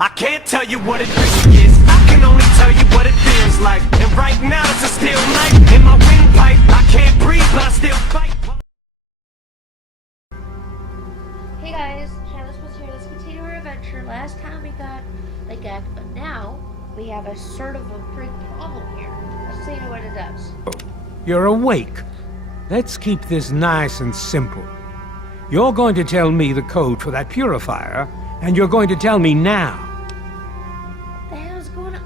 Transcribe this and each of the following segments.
I can't tell you what it really is. I can only tell you what it feels like. And right now it's a still night in my windpipe. I can't breathe, but I still fight. Hey guys, Travis was here. Let's continue our adventure. Last time we got the gag, but now we have a sort of a big problem here. Let's see what it does. You're awake. Let's keep this nice and simple. You're going to tell me the code for that purifier, and you're going to tell me now. What the hell is going on?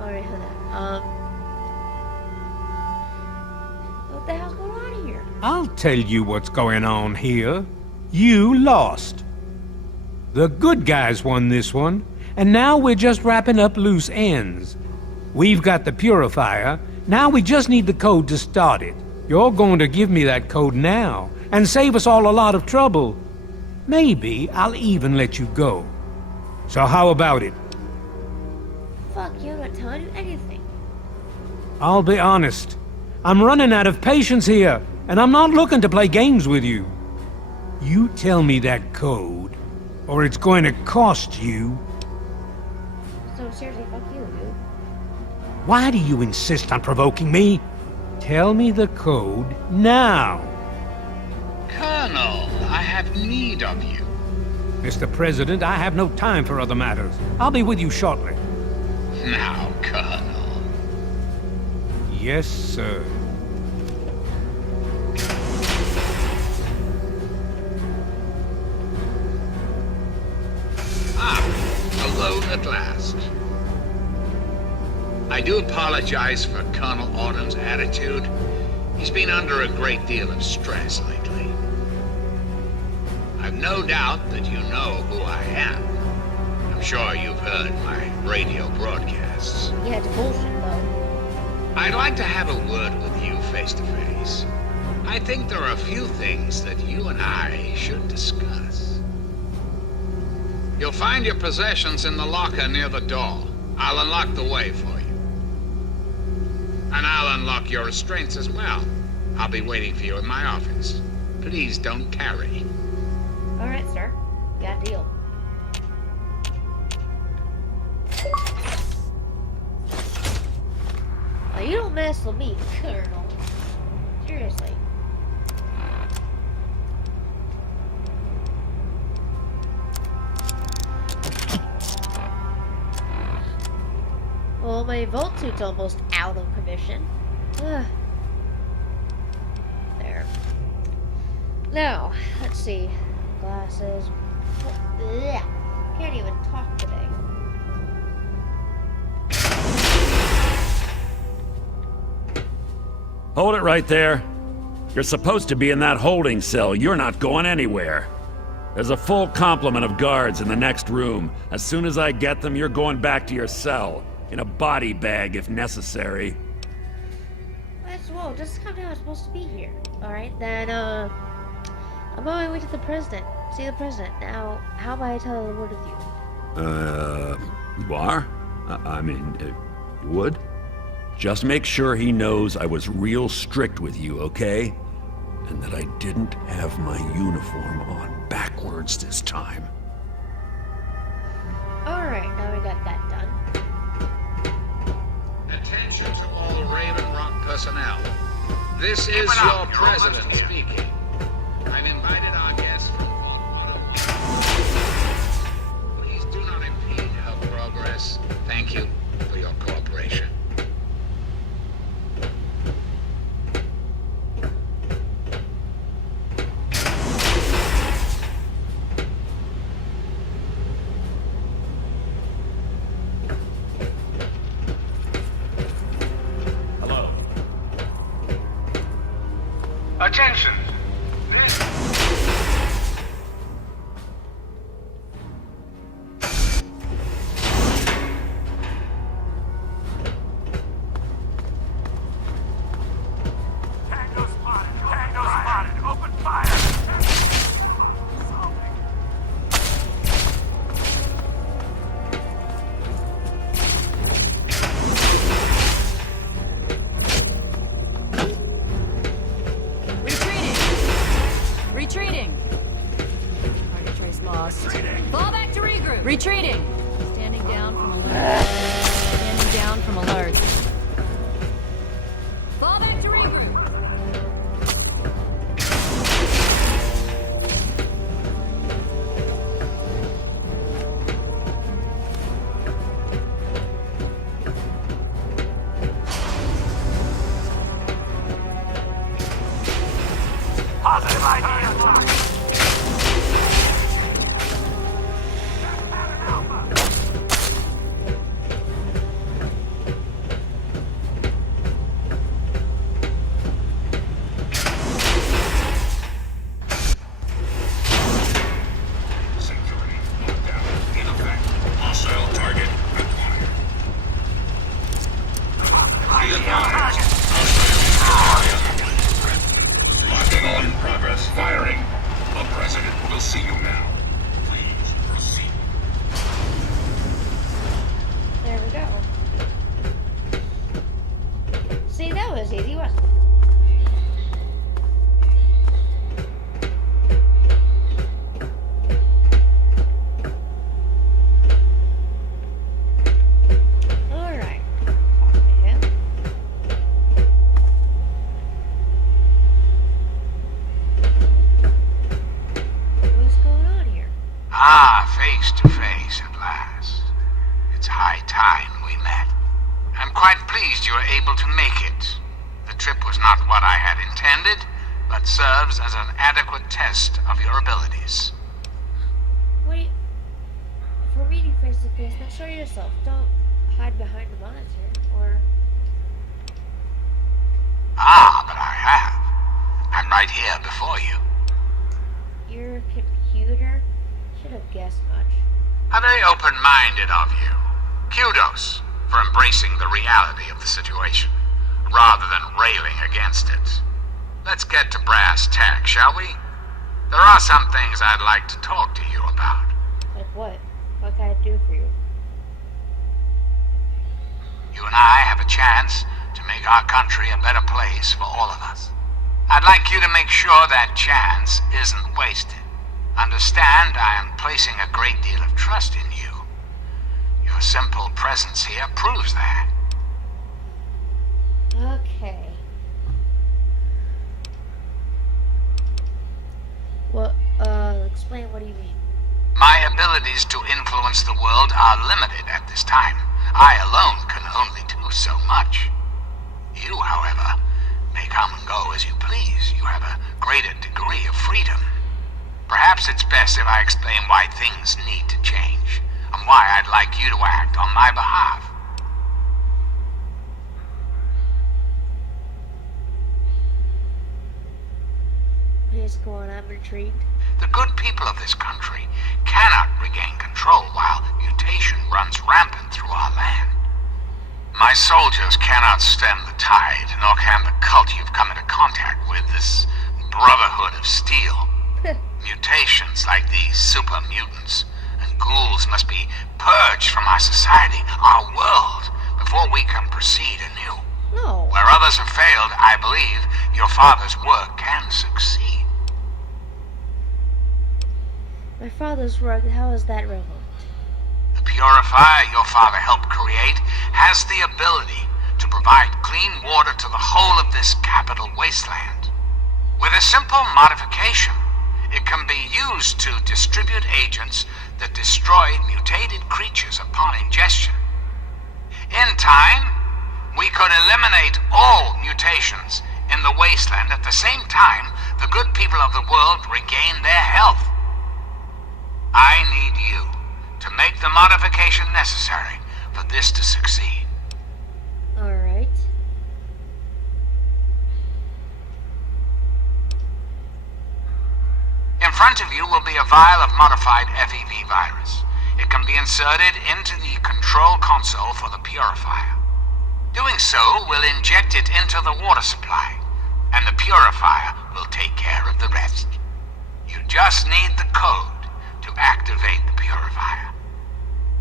Alright, hold on. What the hell's going on here? I'll tell you what's going on here. You lost. The good guys won this one, and now we're just wrapping up loose ends. We've got the purifier. Now we just need the code to start it. You're going to give me that code now, and save us all a lot of trouble. Maybe I'll even let you go. So how about it? Fuck you, I'm not telling you anything. I'll be honest. I'm running out of patience here, and I'm not looking to play games with you. You tell me that code, or it's going to cost you. So seriously, fuck you, dude. Why do you insist on provoking me? Tell me the code now. Colonel, I have need of you. Mr. President, I have no time for other matters. I'll be with you shortly. Now, Colonel. Yes, sir. Alone at last. I do apologize for Colonel Autumn's attitude. He's been under a great deal of stress lately. I've no doubt that you know who I am. I'm sure you've heard my radio broadcasts. Yeah, it's bullshit, though. I'd like to have a word with you face to face. I think there are a few things that you and I should discuss. You'll find your possessions in the locker near the door. I'll unlock the way for you. And I'll unlock your restraints as well. I'll be waiting for you in my office. Please don't tarry. Alright, sir. We got a deal. Oh, you don't mess with me, Colonel. Seriously. Well, my vault suit's almost out of commission. Ugh. There. Now, let's see. Glasses. Ugh. Can't even talk today. Hold it right there. You're supposed to be in that holding cell. You're not going anywhere. There's a full complement of guards in the next room. As soon as I get them, you're going back to your cell. In a body bag, if necessary. Whoa, just come down. I'm supposed to be here. Alright, then, I'm on my way to the president. See the president. Now, how about I tell a word with you? You are? I mean, you would? Just make sure he knows I was real strict with you, okay? And that I didn't have my uniform on backwards this time. Alright, now we got that done. Attention to all Raven Rock personnel. This is your president speaking. I've invited our guests from Please do not impede our progress. Thank you for your cooperation. Attention! Tango spotted! Open fire! Retreating! Fall back to regroup. Retreating. Standing down from a large. Standing down from a large. Fall back to regroup. Positive idea. Security lockdown in effect. Hostile target acquired. Be advised. Lockdown in progress. Firing. The President will see you now. Please proceed. There we go. See, that was easy, wasn't it? Alright. Talk to him. What's going on here? Ah, face to face at last. It's high time we met. I'm quite pleased you were able to make it. The trip was not what I had intended, but serves as an adequate test of your abilities. Wait. If we're meeting face to face, then show yourself. Don't hide behind the monitor, or... Ah, but I have. I'm right here before you. Your computer? Should have guessed much. How very open-minded of you. Kudos for embracing the reality of the situation, rather than railing against it. Let's get to brass tacks, shall we? There are some things I'd like to talk to you about. Like what? What can I do for you? You and I have a chance to make our country a better place for all of us. I'd like you to make sure that chance isn't wasted. Understand, I am placing a great deal of trust in you. Your simple presence here proves that. Okay. What, explain what do you mean? My abilities to influence the world are limited at this time. I alone can only do so much. You, however, may come and go as you please. You have a greater degree of freedom. Perhaps it's best if I explain why things need to change, and why I'd like you to act on my behalf. Please go on, I'm intrigued. The good people of this country cannot regain control while mutation runs rampant through our land. My soldiers cannot stem the tide, nor can the cult you've come into contact with, this brotherhood of steel. Mutations like these super mutants and ghouls must be purged from our society, our world, before we can proceed anew. No. Where others have failed, I believe your father's work can succeed. My father's work, how is that relevant? The purifier your father helped create has the ability to provide clean water to the whole of this capital wasteland. With a simple modification, it can be used to distribute agents that destroy mutated creatures upon ingestion. In time, we could eliminate all mutations in the wasteland at the same time the good people of the world regain their health. I need you to make the modification necessary for this to succeed. Alright. In front of you will be a vial of modified FEV virus. It can be inserted into the control console for the purifier. Doing so will inject it into the water supply, and the purifier will take care of the rest. You just need the code to activate the purifier.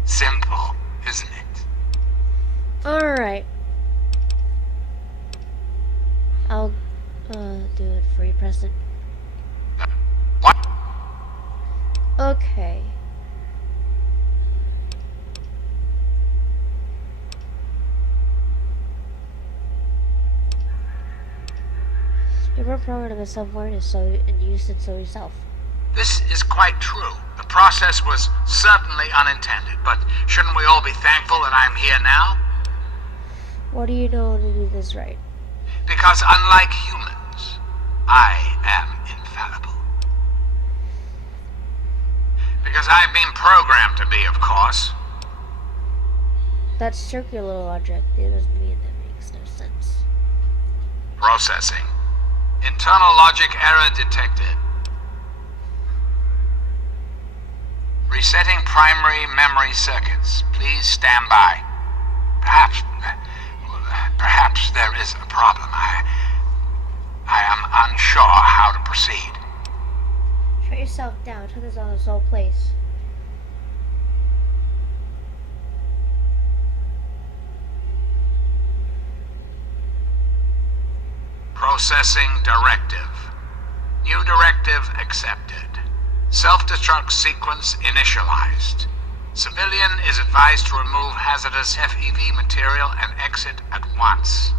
Simple, isn't it? Alright. I'll do it for you, President. What? Okay. program is self-aware and used it so yourself. This is quite true. The process was certainly unintended, but shouldn't we all be thankful that I'm here now? What do you know to do this right? Because unlike humans, I am infallible. Because I've been programmed to be, of course. That circular logic, it doesn't mean that makes no sense. Processing. Internal logic error detected. Resetting primary memory circuits. Please stand by. Perhaps there is a problem. I am unsure how to proceed. Shut yourself down. Turn this on this whole place. Processing directive. New directive accepted. Self-destruct sequence initialized. Civilian is advised to remove hazardous FEV material and exit at once.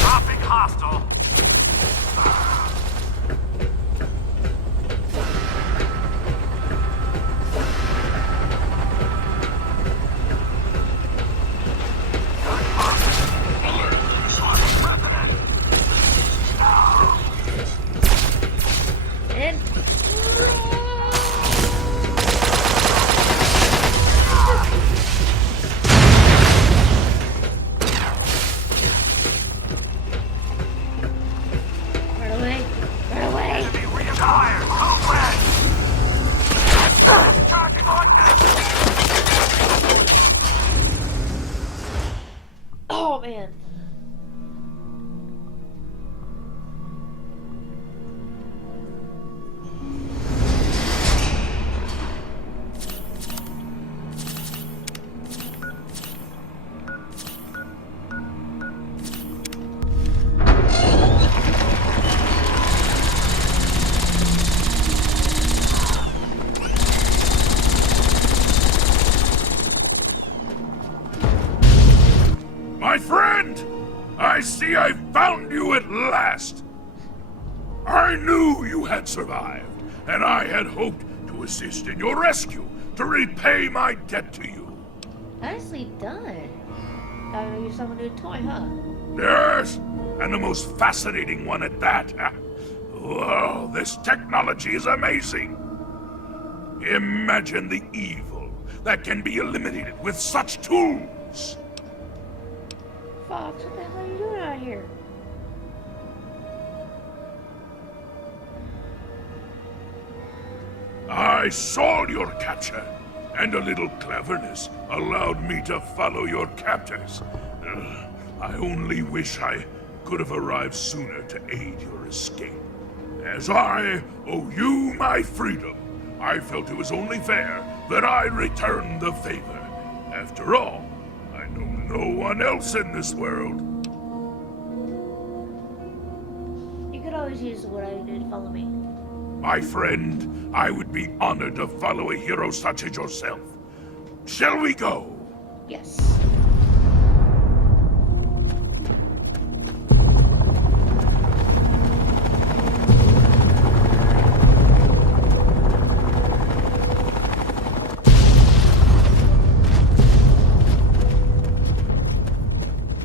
Dropping hostile. And run away. Run away. Fire! Move red! Charging ordnance! Oh man. My friend! I see I found you at last! I knew you had survived, and I had hoped to assist in your rescue, to repay my debt to you. Nicely done. Gotta use someone new toy, huh? Yes, and the most fascinating one at that. Whoa, this technology is amazing. Imagine the evil that can be eliminated with such tools. Fox, what the hell are you doing out here? I saw your capture, and a little cleverness allowed me to follow your captors. I only wish I could have arrived sooner to aid your escape. As I owe you my freedom, I felt it was only fair that I return the favor. After all, I know no one else in this world. You could always use what I did to follow me. My friend, I would be honored to follow a hero such as yourself. Shall we go? Yes.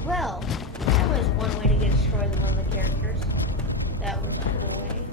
Well, that was one way to get destroyed one of the characters. That was on the way.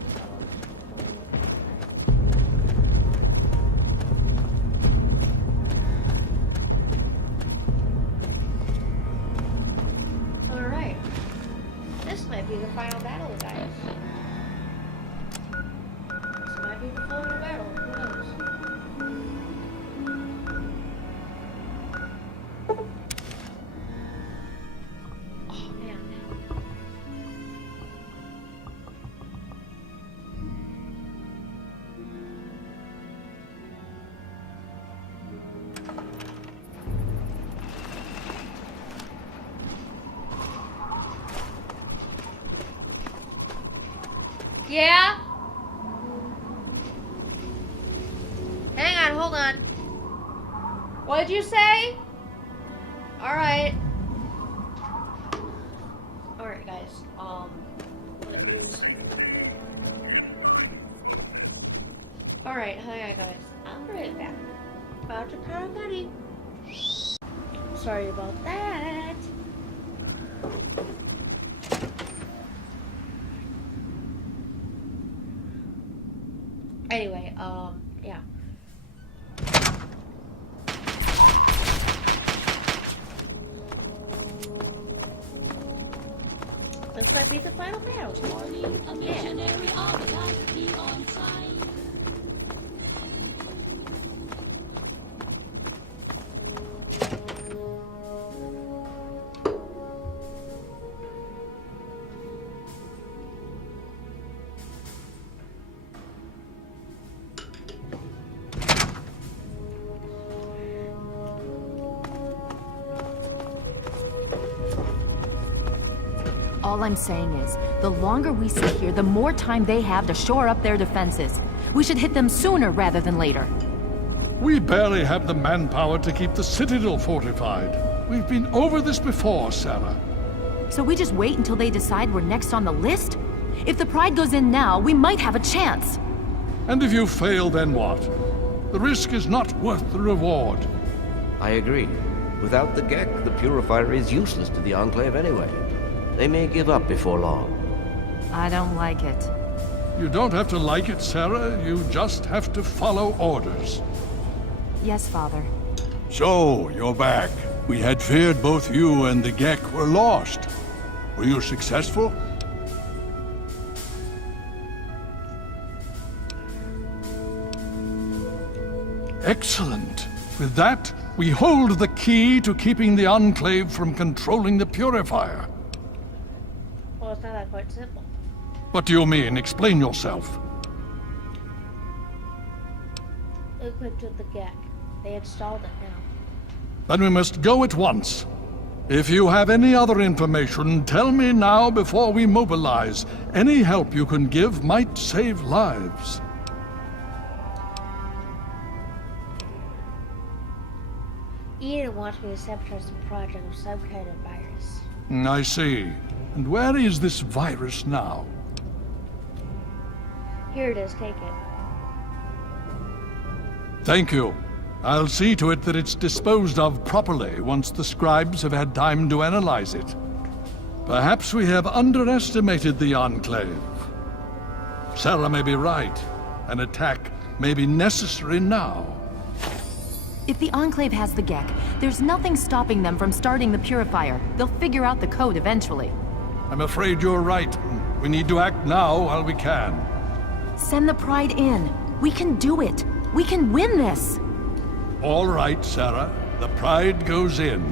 hold on. What did you say? Alright. Alright, guys. Alright, hi guys. I'll be right back. About to power money. Sorry about that. Anyway, yeah. This might be the final battle. Yeah. All I'm saying is, the longer we sit here, the more time they have to shore up their defenses. We should hit them sooner rather than later. We barely have the manpower to keep the citadel fortified. We've been over this before, Sarah. So we just wait until they decide we're next on the list? If the Pride goes in now, we might have a chance. And if you fail, then what? The risk is not worth the reward. I agree. Without the Gek, the purifier is useless to the enclave anyway. They may give up before long. I don't like it. You don't have to like it, Sarah. You just have to follow orders. Yes, Father. So, you're back. We had feared both you and the Gek were lost. Were you successful? Excellent. With that, we hold the key to keeping the enclave from controlling the purifier. Well, it's not that quite simple. What do you mean? Explain yourself. Equipped with the Gek. They installed it now. Then we must go at once. If you have any other information, tell me now before we mobilize. Any help you can give might save lives. Eden wants me to sabotage the project with some kind of virus. I see. And where is this virus now? Here it is, take it. Thank you. I'll see to it that it's disposed of properly once the scribes have had time to analyze it. Perhaps we have underestimated the enclave. Sarah may be right. An attack may be necessary now. If the Enclave has the Gek, there's nothing stopping them from starting the Purifier. They'll figure out the code eventually. I'm afraid you're right. We need to act now while we can. Send the Pride in. We can do it. We can win this. All right, Sarah. The Pride goes in.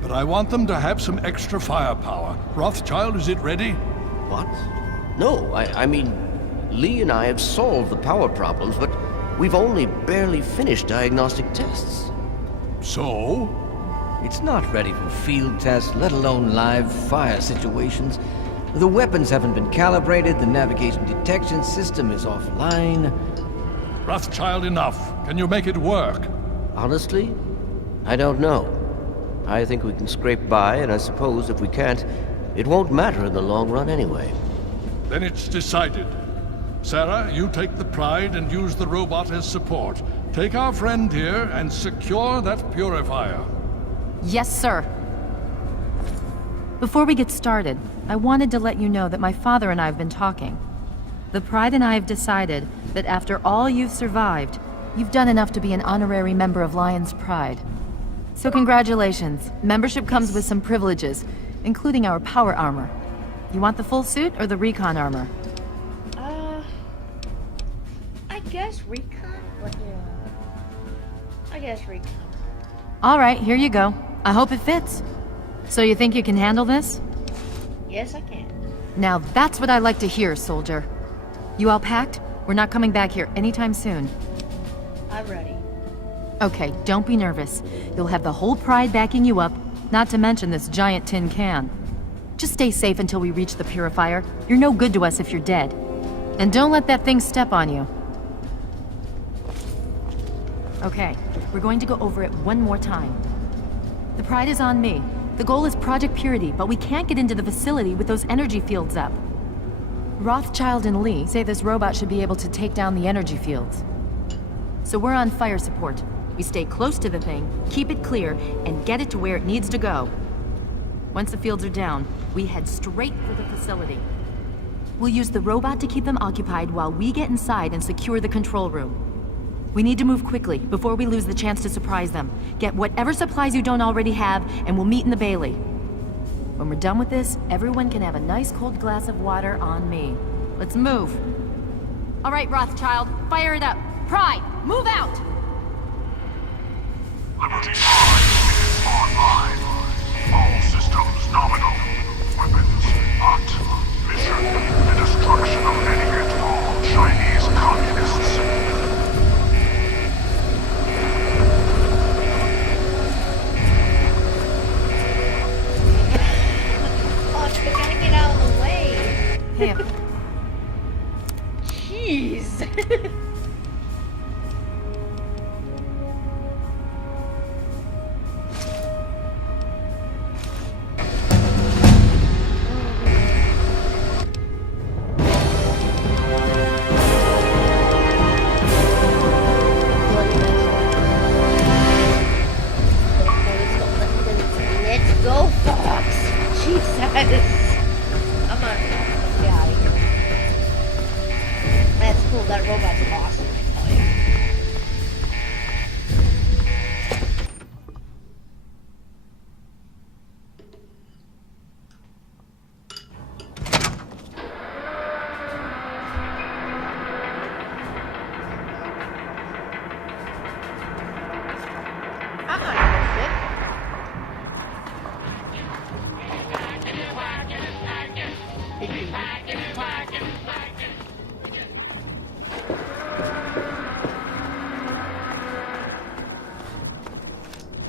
But I want them to have some extra firepower. Rothschild, is it ready? What? No, I mean, Lee and I have solved the power problems, but we've only barely finished diagnostic tests. So? It's not ready for field tests, let alone live fire situations. The weapons haven't been calibrated, the navigation detection system is offline. Rothschild, enough. Can you make it work? Honestly, I don't know. I think we can scrape by, and I suppose if we can't, it won't matter in the long run anyway. Then it's decided. Sarah, you take the Pride and use the robot as support. Take our friend here and secure that purifier. Yes, sir. Before we get started, I wanted to let you know that my father and I have been talking. The Pride and I have decided that after all you've survived, you've done enough to be an honorary member of Lion's Pride. So congratulations. Membership comes with some privileges, including our power armor. You want the full suit or the recon armor? I guess recon, but I guess recon. All right, here you go. I hope it fits. So you think you can handle this? Yes, I can. Now that's what I like to hear, soldier. You all packed? We're not coming back here anytime soon. I'm ready. Okay, don't be nervous. You'll have the whole Pride backing you up, not to mention this giant tin can. Just stay safe until we reach the Purifier. You're no good to us if you're dead. And don't let that thing step on you. Okay, we're going to go over it one more time. The Pride is on me. The goal is Project Purity, but we can't get into the facility with those energy fields up. Rothschild and Lee say this robot should be able to take down the energy fields. So we're on fire support. We stay close to the thing, keep it clear, and get it to where it needs to go. Once the fields are down, we head straight for the facility. We'll use the robot to keep them occupied while we get inside and secure the control room. We need to move quickly before we lose the chance to surprise them. Get whatever supplies you don't already have, and we'll meet in the Bailey. When we're done with this, everyone can have a nice cold glass of water on me. Let's move. All right, Rothschild, fire it up. Pride, move out! Liberty Prime online. All systems nominal. Weapons hot. Mission: the destruction of any and all Chinese communists. Oh, we gotta get out of the way. Hey, Jeez. Let's go, Fox. Jesus. I'm not gonna get out of here. That's cool. That robot's awesome, I tell you.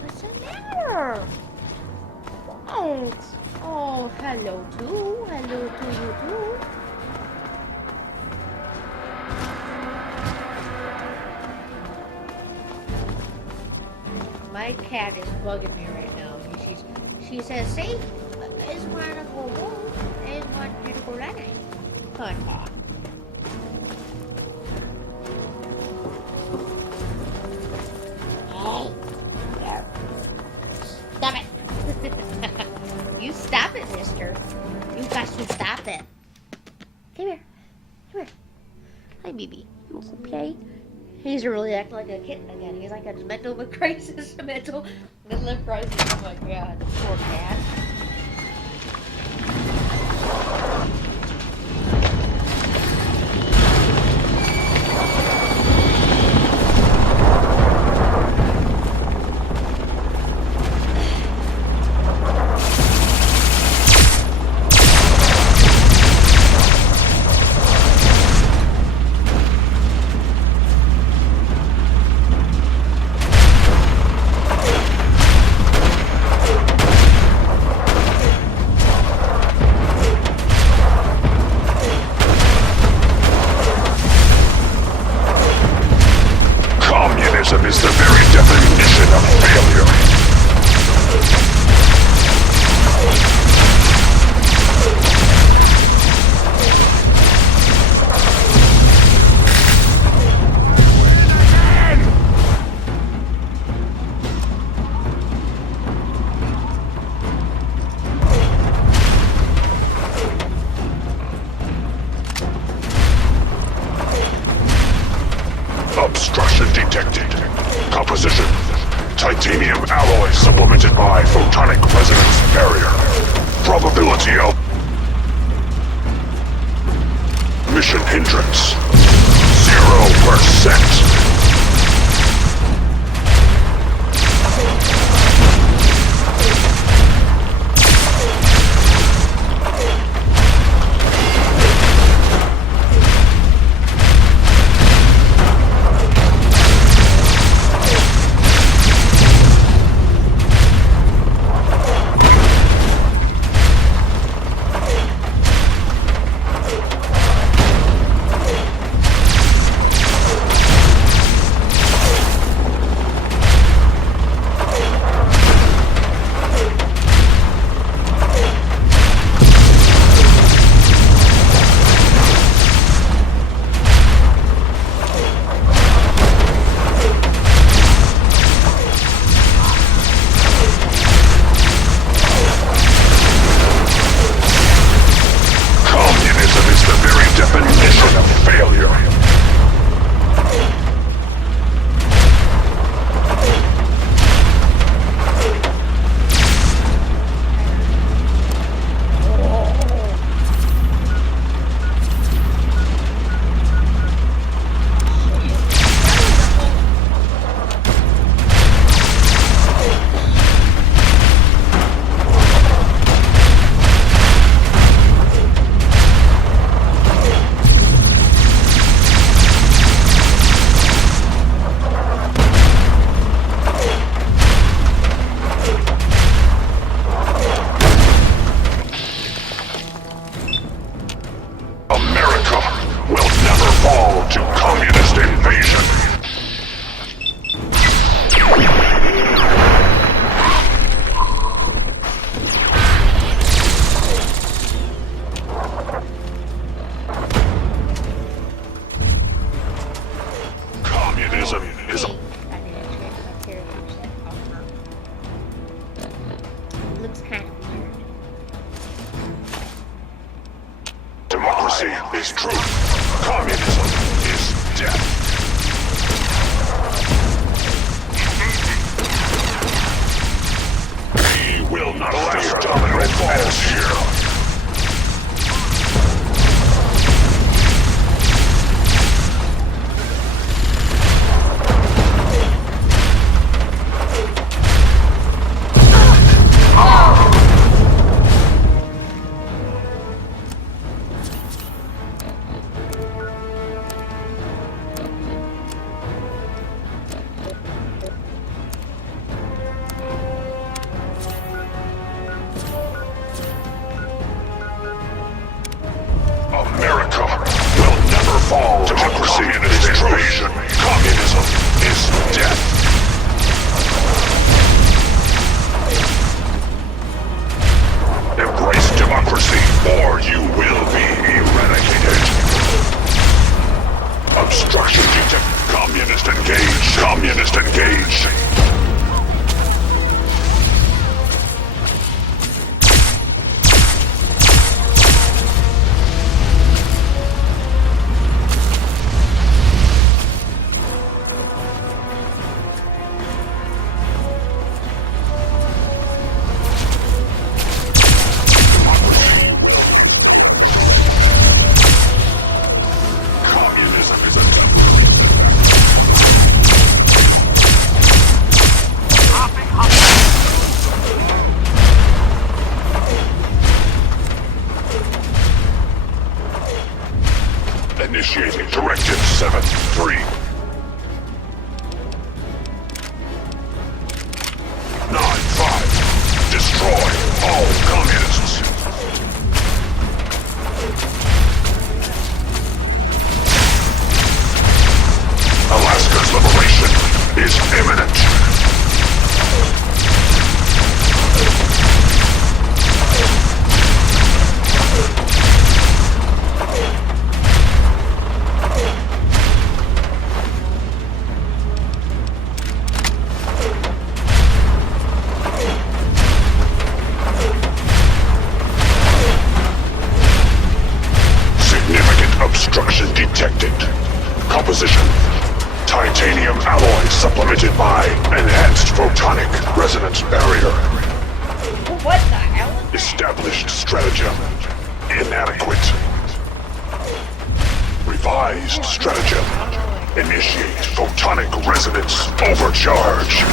What's the matter? Don't. Oh, hello too. Hello to you too. My cat is bugging me right now. She says, "See, is one of a wolf, is one beautiful running." Hunter. Hey, there. Stop it. You stop it, mister. You got to stop it. Come here. Come here. Hi, baby. You want to play? He's really acting like a kitten again. He's like a mental crisis. Mental crisis. Oh my god. Poor cat. Communism is the very definition of failure. Obstruction detected. Composition: titanium alloy supplemented by photonic resonance barrier. Probability of mission hindrance 0%. Communism is a... I didn't check my characters. Looks kind of weird. Democracy is truth. Communism is death. We will not fear dominant falls here. America will never fall. Democracy is invasion. Communism is death. Embrace democracy, or you will be eradicated. Obstruction detect. Communist engage. Communist engage. Communism is a devil. Initiating Directive 7-3. 9-5. Destroy all communists. Alaska's liberation is imminent. Significant obstruction detected. Composition: titanium alloy supplemented by enhanced photonic resonance barrier. What the hell is that? Established stratagem inadequate. Revised stratagem. Initiate photonic resonance overcharge.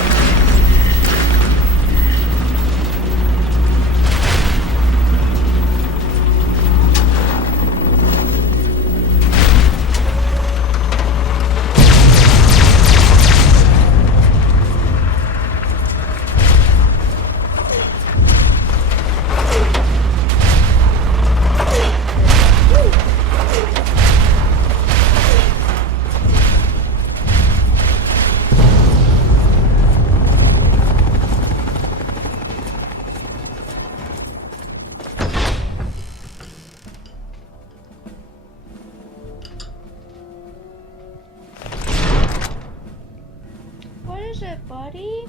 What is it, buddy?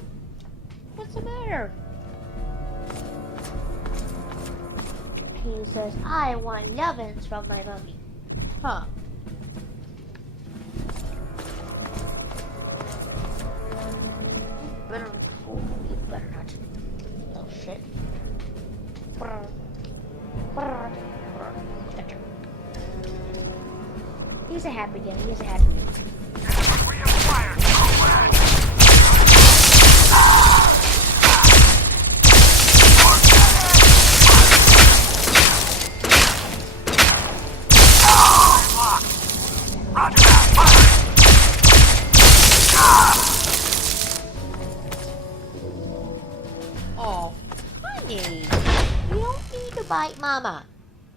What's the matter? He says, I want lovin's from my mummy. Huh. You better not. Oh shit. He's a happy guy. He's a happy guy. Oh, honey. You don't need to bite mama.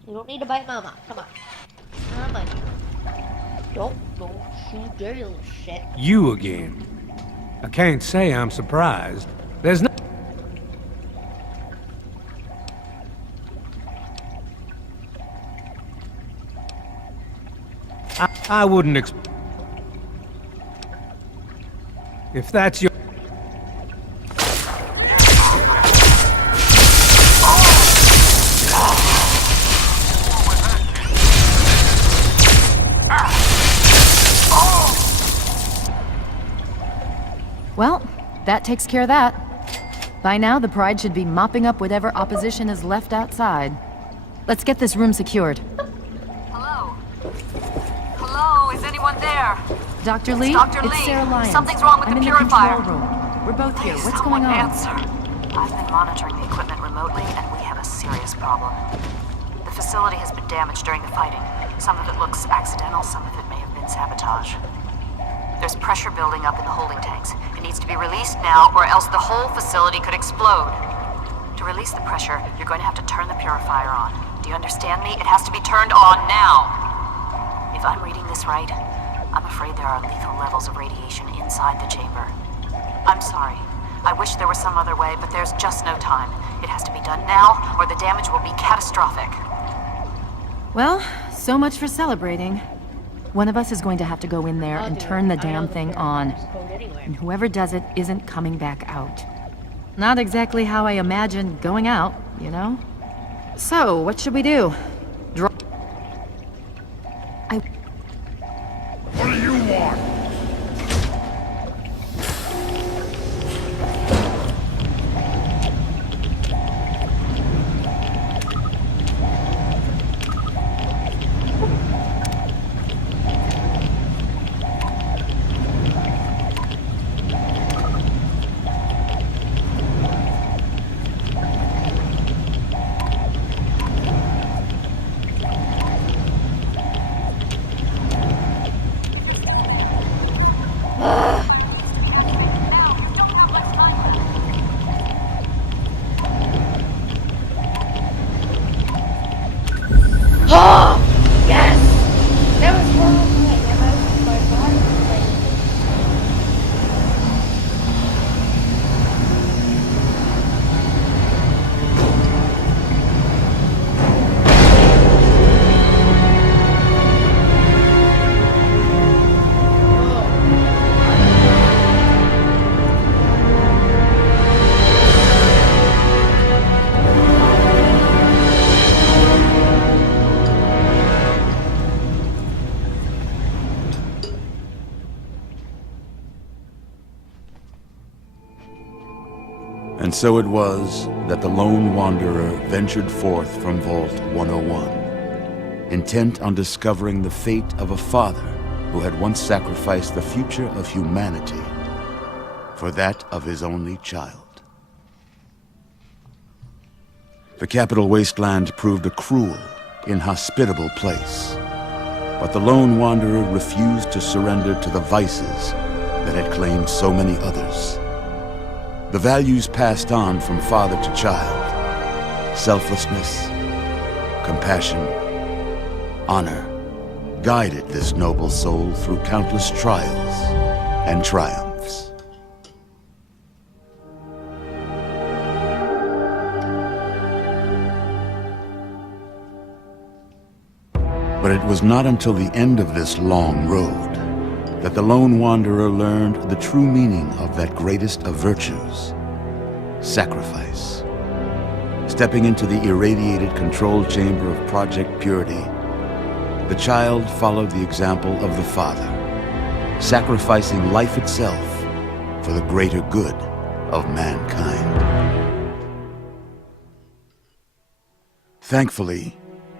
You don't need to bite mama. Come on. Come on. Don't you dirty little shit. You again. I can't say I'm surprised. There's no... I wouldn't If that's your... Well, that takes care of that. By now, the Pride should be mopping up whatever opposition is left outside. Let's get this room secured. Hello? Hello, is anyone there? Dr. Lee, Dr. it's Lee. Sarah Lyons. Something's wrong with I'm the in purifier. The control room. We're both here. Please, What's going someone on? answer. I've been monitoring the equipment remotely, and we have a serious problem. The facility has been damaged during the fighting. Some of it looks accidental, some of it may have been sabotage. There's pressure building up in the holding tanks. It needs to be released now, or else the whole facility could explode. To release the pressure, you're going to have to turn the purifier on. Do you understand me? It has to be turned on now. If I'm reading this right, I'm afraid there are lethal levels of radiation inside the chamber. I'm sorry. I wish there was some other way, but there's just no time. It has to be done now, or the damage will be catastrophic. Well, so much for celebrating. One of us is going to have to go in there and turn the damn thing on. And whoever does it isn't coming back out. Not exactly how I imagined going out, you know? So, what should we do? What do you want? Oh! Yes! That was horrible. My body was like... And so it was that the lone wanderer ventured forth from Vault 101, intent on discovering the fate of a father who had once sacrificed the future of humanity for that of his only child. The capital wasteland proved a cruel, inhospitable place, but the lone wanderer refused to surrender to the vices that had claimed so many others. The values passed on from father to child, selflessness, compassion, honor, guided this noble soul through countless trials and triumphs. But it was not until the end of this long road that the lone wanderer learned the true meaning of that greatest of virtues, sacrifice. Stepping into the irradiated control chamber of Project Purity, the child followed the example of the father, sacrificing life itself for the greater good of mankind. Thankfully,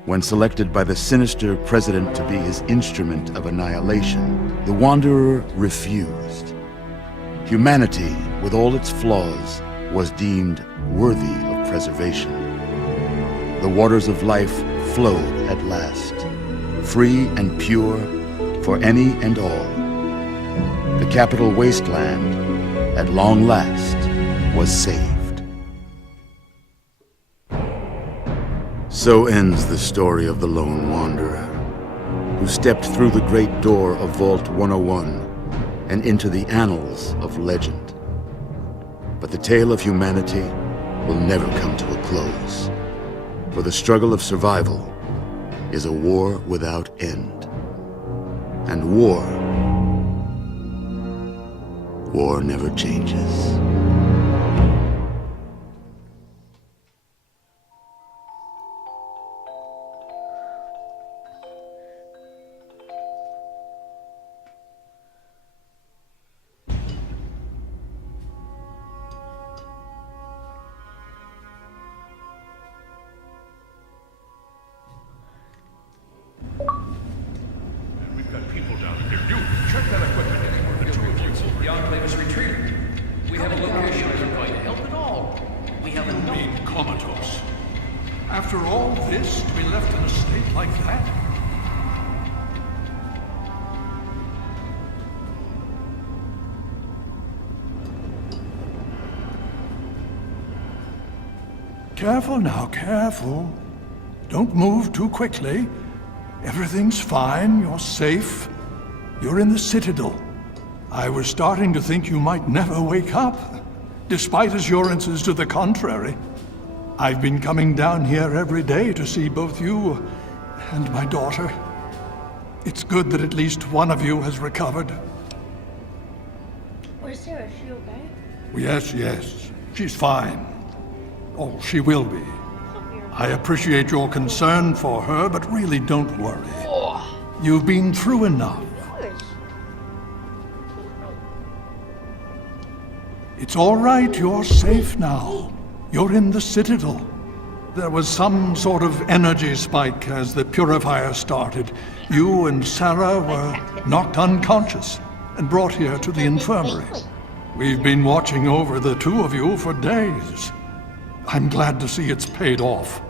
when selected by the sinister president to be his instrument of annihilation, the Wanderer refused. Humanity, with all its flaws, was deemed worthy of preservation. The waters of life flowed at last, free and pure for any and all. The capital wasteland, at long last, was saved. So ends the story of the lone wanderer, who stepped through the great door of Vault 101 and into the annals of legend. But the tale of humanity will never come to a close, for the struggle of survival is a war without end. And war War never changes. We've got people down here. You, check that equipment. The two of you. The enclave is retreating. We have a location isn't going to help at all. We have You enough. mean comatose? After all this, to be left in a state like that? Careful now, careful. Don't move too quickly. Everything's fine, you're safe. You're in the citadel. I was starting to think you might never wake up, despite assurances to the contrary. I've been coming down here every day to see both you and my daughter. It's good that at least one of you has recovered. Where's Sarah? Is she okay? Yes, yes, she's fine. Oh, she will be. I appreciate your concern for her, but really don't worry. You've been through enough. It's all right, you're safe now. You're in the citadel. There was some sort of energy spike as the purifier started. You and Sarah were knocked unconscious and brought here to the infirmary. We've been watching over the two of you for days. I'm glad to see it's paid off.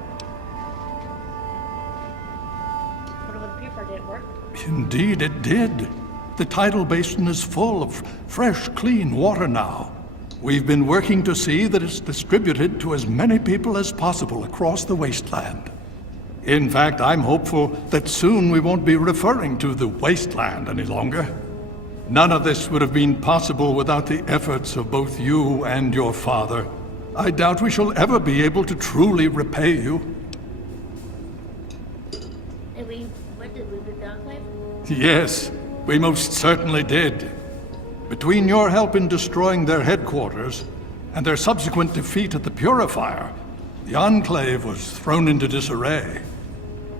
Wonder when the purifier didn't work. Indeed it did. The tidal basin is full of fresh, clean water now. We've been working to see that it's distributed to as many people as possible across the wasteland. In fact, I'm hopeful that soon we won't be referring to the wasteland any longer. None of this would have been possible without the efforts of both you and your father. I doubt we shall ever be able to truly repay you. And we went to the enclave? Yes, we most certainly did. Between your help in destroying their headquarters and their subsequent defeat at the Purifier, the Enclave was thrown into disarray.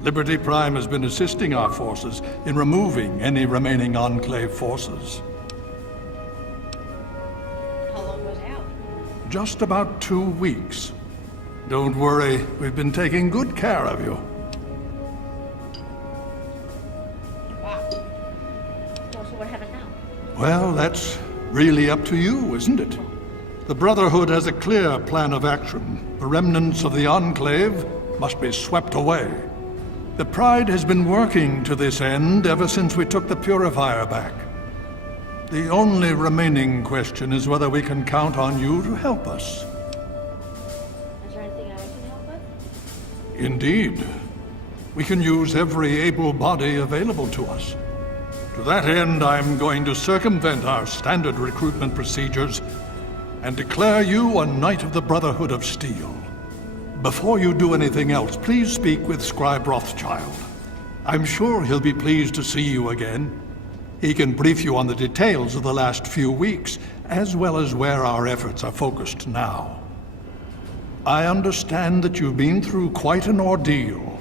Liberty Prime has been assisting our forces in removing any remaining Enclave forces. How long was it out? Just about 2 weeks. Don't worry, we've been taking good care of you. Wow. So what happened now? Well, that's really up to you, isn't it? The Brotherhood has a clear plan of action. The remnants of the Enclave must be swept away. The Pride has been working to this end ever since we took the Purifier back. The only remaining question is whether we can count on you to help us. Is there anything I can help with? Indeed. We can use every able body available to us. To that end, I'm going to circumvent our standard recruitment procedures and declare you a Knight of the Brotherhood of Steel. Before you do anything else, please speak with Scribe Rothschild. I'm sure he'll be pleased to see you again. He can brief you on the details of the last few weeks, as well as where our efforts are focused now. I understand that you've been through quite an ordeal,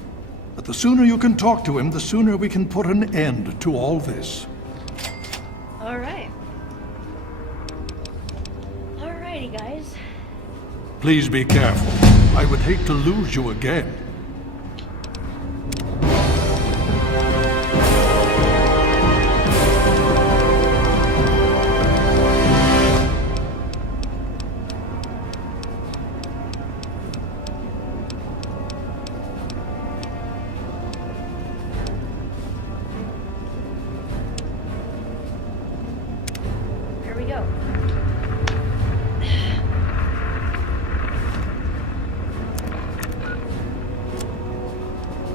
but the sooner you can talk to him, the sooner we can put an end to all this. All right. Alrighty, guys. Please be careful. I would hate to lose you again. Here we go.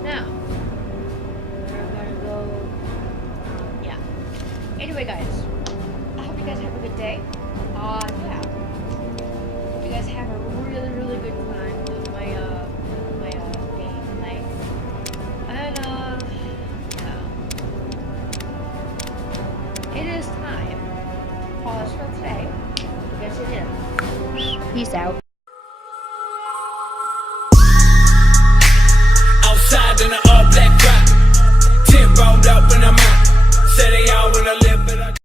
Now, we're gonna go. Yeah. Anyway, guys, I hope you guys have a good day. Yeah. Hope you guys have a really, really good time with my gameplay. And yeah. It is time pause for today. We'll get to the end. Peace out.